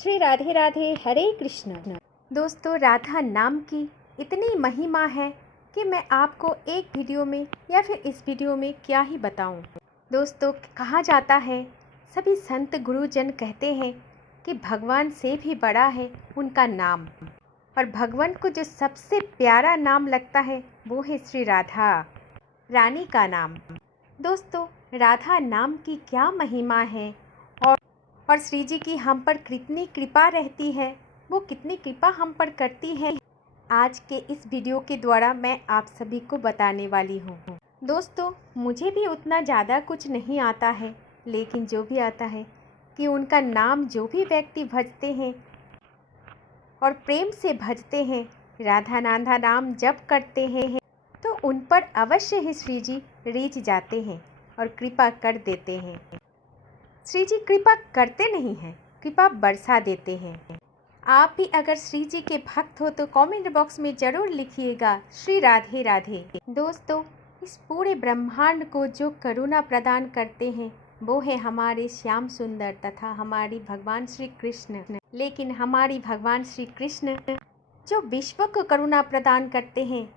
श्री राधे राधे हरे कृष्ण। दोस्तों, राधा नाम की इतनी महिमा है कि मैं आपको एक वीडियो में या फिर इस वीडियो में क्या ही बताऊं। दोस्तों, कहा जाता है, सभी संत गुरुजन कहते हैं कि भगवान से भी बड़ा है उनका नाम, और भगवान को जो सबसे प्यारा नाम लगता है वो है श्री राधा रानी का नाम। दोस्तों, राधा नाम की क्या महिमा है और श्री जी की हम पर कितनी कृपा रहती है, वो कितनी कृपा हम पर करती है, आज के इस वीडियो के द्वारा मैं आप सभी को बताने वाली हूँ। दोस्तों, मुझे भी उतना ज़्यादा कुछ नहीं आता है, लेकिन जो भी आता है कि उनका नाम जो भी व्यक्ति भजते हैं और प्रेम से भजते हैं, राधा नाधा नाम जप करते हैं, तो उन पर अवश्य ही श्री जी रीझ जाते हैं और कृपा कर देते हैं। श्री जी कृपा करते नहीं हैं, कृपा बरसा देते हैं। आप भी अगर श्री जी के भक्त हो तो कमेंट बॉक्स में ज़रूर लिखिएगा श्री राधे राधे। दोस्तों, इस पूरे ब्रह्मांड को जो करुणा प्रदान करते हैं वो है हमारे श्याम सुंदर तथा हमारी भगवान श्री कृष्ण। लेकिन हमारी भगवान श्री कृष्ण जो विश्व को करुणा प्रदान करते हैं,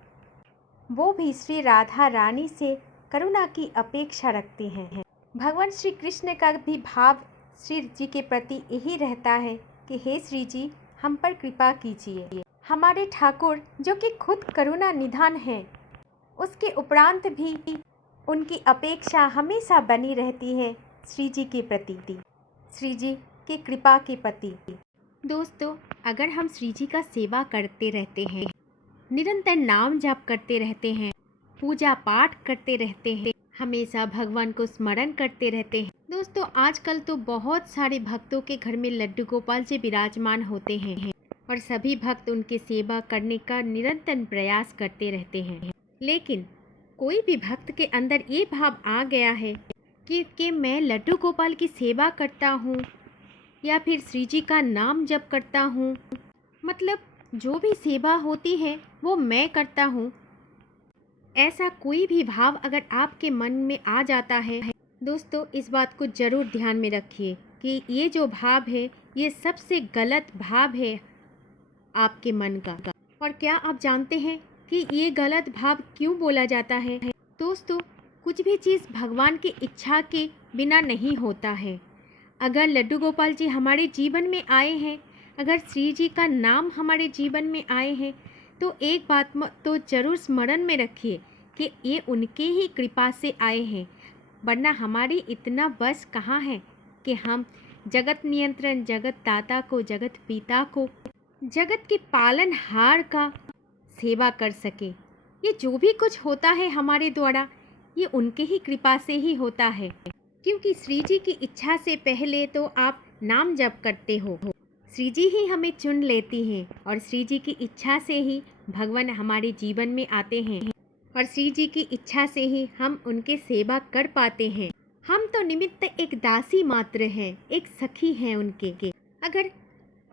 वो भी श्री राधा रानी से करुणा की अपेक्षा रखते हैं। भगवान श्री कृष्ण का भी भाव श्री जी के प्रति यही रहता है कि हे श्री जी, हम पर कृपा कीजिए। हमारे ठाकुर जो कि खुद करुणा निधान हैं, उसके उपरांत भी उनकी अपेक्षा हमेशा बनी रहती है श्री जी के प्रति, श्री जी की कृपा के प्रति। दोस्तों, अगर हम श्री जी का सेवा करते रहते हैं, निरंतर नाम जाप करते रहते हैं, पूजा पाठ करते रहते हैं, हमेशा भगवान को स्मरण करते रहते हैं। दोस्तों, आजकल तो बहुत सारे भक्तों के घर में लड्डू गोपाल जी विराजमान होते हैं और सभी भक्त उनकी सेवा करने का निरंतर प्रयास करते रहते हैं। लेकिन कोई भी भक्त के अंदर ये भाव आ गया है कि मैं लड्डू गोपाल की सेवा करता हूँ या फिर श्री जी का नाम जप करता हूँ, मतलब जो भी सेवा होती है वो मैं करता हूँ, ऐसा कोई भी भाव अगर आपके मन में आ जाता है, दोस्तों इस बात को ज़रूर ध्यान में रखिए कि ये जो भाव है ये सबसे गलत भाव है आपके मन का। और क्या आप जानते हैं कि ये गलत भाव क्यों बोला जाता है? दोस्तों, कुछ भी चीज़ भगवान की इच्छा के बिना नहीं होता है। अगर लड्डू गोपाल जी हमारे जीवन में आए हैं, अगर श्री जी का नाम हमारे जीवन में आए हैं, तो एक बात तो ज़रूर स्मरण में रखिए कि ये उनके ही कृपा से आए हैं, वरना हमारी इतना बस कहाँ है कि हम जगत नियंत्रण, जगत दाता को, जगत पिता को, जगत के पालनहार का सेवा कर सके। ये जो भी कुछ होता है हमारे द्वारा, ये उनके ही कृपा से ही होता है, क्योंकि श्री जी की इच्छा से पहले तो आप नाम जप करते हो, श्री जी ही हमें चुन लेती हैं और श्री जी की इच्छा से ही भगवान हमारे जीवन में आते हैं और श्री जी की इच्छा से ही हम उनके सेवा कर पाते हैं। हम तो निमित्त एक दासी मात्र हैं, एक सखी हैं उनके। अगर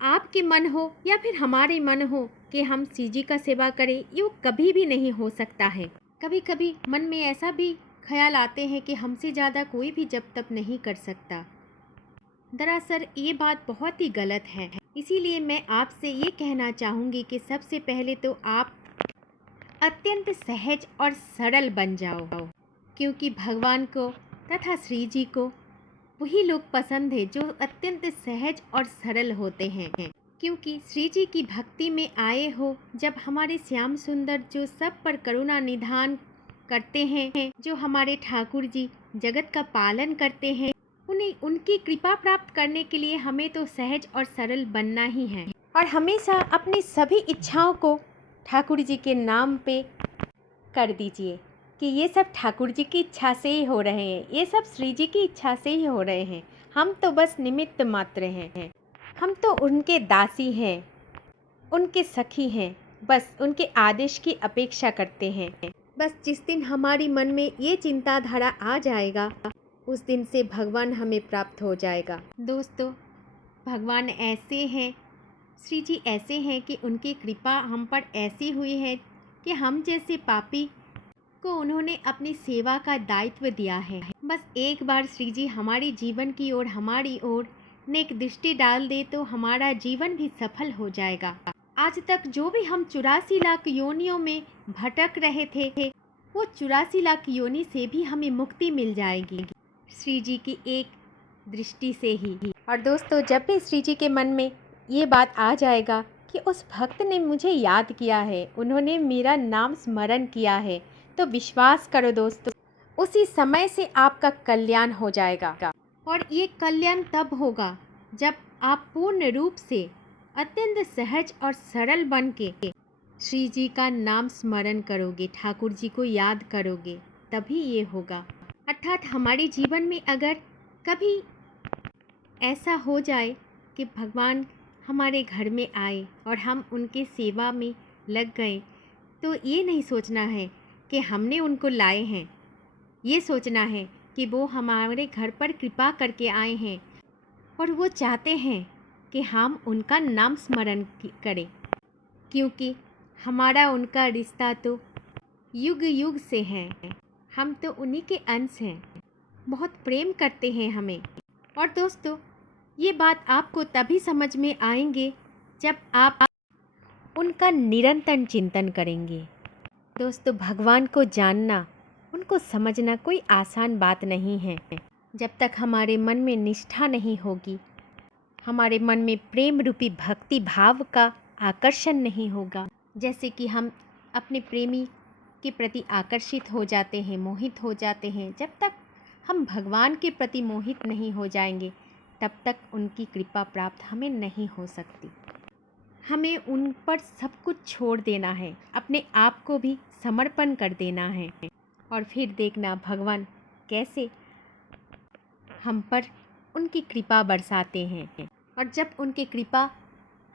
आपके मन हो या फिर हमारे मन हो कि हम श्री जी का सेवा करें, ये कभी भी नहीं हो सकता है। कभी कभी मन में ऐसा भी ख्याल आते हैं कि हमसे ज़्यादा कोई भी जब तप नहीं कर सकता। दरअसल ये बात बहुत ही गलत है। इसीलिए मैं आपसे ये कहना चाहूँगी कि सबसे पहले तो आप अत्यंत सहज और सरल बन जाओ, क्योंकि भगवान को तथा श्री जी को वही लोग पसंद है जो अत्यंत सहज और सरल होते हैं। क्योंकि श्री जी की भक्ति में आए हो, जब हमारे श्याम सुंदर जो सब पर करुणा निधान करते हैं, जो हमारे ठाकुर जी जगत का पालन करते हैं, उन्हें उनकी कृपा प्राप्त करने के लिए हमें तो सहज और सरल बनना ही है और हमेशा अपनी सभी इच्छाओं को ठाकुर जी के नाम पे कर दीजिए कि ये सब ठाकुर जी की इच्छा से ही हो रहे हैं, ये सब श्री जी की इच्छा से ही हो रहे हैं। हम तो बस निमित्त मात्र हैं, हम तो उनके दासी हैं, उनके सखी हैं, बस उनके आदेश की अपेक्षा करते हैं। बस जिस दिन हमारी मन में ये चिंताधारा आ जाएगा, उस दिन से भगवान हमें प्राप्त हो जाएगा। दोस्तों, भगवान ऐसे हैं, श्री जी ऐसे हैं कि उनकी कृपा हम पर ऐसी हुई है कि हम जैसे पापी को उन्होंने अपनी सेवा का दायित्व दिया है। बस एक बार श्री जी हमारे जीवन की ओर, हमारी ओर नेक दृष्टि डाल दे तो हमारा जीवन भी सफल हो जाएगा। आज तक जो भी हम 84 लाख योनियों में भटक रहे थे, वो 84 लाख योनि से भी हमें मुक्ति मिल जाएगी श्री जी की एक दृष्टि से ही। और दोस्तों, जब भी श्री जी के मन में ये बात आ जाएगा कि उस भक्त ने मुझे याद किया है, उन्होंने मेरा नाम स्मरण किया है, तो विश्वास करो दोस्तों, उसी समय से आपका कल्याण हो जाएगा। और ये कल्याण तब होगा जब आप पूर्ण रूप से अत्यंत सहज और सरल बन के श्री जी का नाम स्मरण करोगे, ठाकुर जी को याद करोगे, तभी ये होगा। अर्थात हमारे जीवन में अगर कभी ऐसा हो जाए कि भगवान हमारे घर में आए और हम उनके सेवा में लग गए, तो ये नहीं सोचना है कि हमने उनको लाए हैं, ये सोचना है कि वो हमारे घर पर कृपा करके आए हैं और वो चाहते हैं कि हम उनका नाम स्मरण करें, क्योंकि हमारा उनका रिश्ता तो युग युग से है। हम तो उन्हीं के अंश हैं, बहुत प्रेम करते हैं हमें। और दोस्तों, ये बात आपको तभी समझ में आएंगे जब आप उनका निरंतर चिंतन करेंगे। दोस्तों, भगवान को जानना, उनको समझना कोई आसान बात नहीं है। जब तक हमारे मन में निष्ठा नहीं होगी, हमारे मन में प्रेम रूपी भक्ति भाव का आकर्षण नहीं होगा, जैसे कि हम अपने प्रेमी के प्रति आकर्षित हो जाते हैं, मोहित हो जाते हैं, जब तक हम भगवान के प्रति मोहित नहीं हो जाएंगे, तब तक उनकी कृपा प्राप्त हमें नहीं हो सकती। हमें उन पर सब कुछ छोड़ देना है, अपने आप को भी समर्पण कर देना है, और फिर देखना भगवान कैसे हम पर उनकी कृपा बरसाते हैं। और जब उनकी कृपा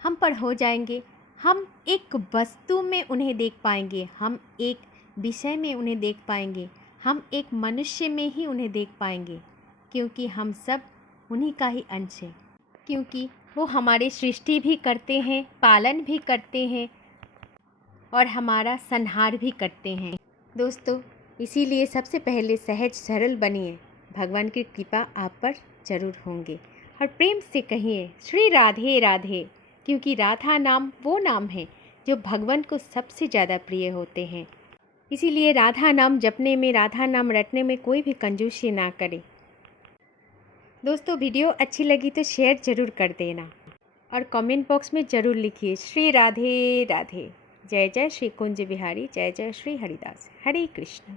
हम पर हो जाएंगे, हम एक वस्तु में उन्हें देख पाएंगे, हम एक विषय में उन्हें देख पाएंगे, हम एक मनुष्य में ही उन्हें देख पाएंगे, क्योंकि हम सब उन्हीं का ही अंश है, क्योंकि वो हमारी सृष्टि भी करते हैं, पालन भी करते हैं और हमारा संहार भी करते हैं। दोस्तों, इसीलिए सबसे पहले सहज सरल बनिए, भगवान की कृपा आप पर जरूर होंगे। और प्रेम से कहिए श्री राधे राधे, क्योंकि राधा नाम वो नाम है जो भगवान को सबसे ज़्यादा प्रिय होते हैं। इसीलिए राधा नाम जपने में, राधा नाम रटने में कोई भी कंजूसी ना करे। दोस्तों, वीडियो अच्छी लगी तो शेयर ज़रूर कर देना और कमेंट बॉक्स में ज़रूर लिखिए श्री राधे राधे। जय जय श्री कुंज बिहारी, जय जय श्री हरिदास। हरे कृष्ण।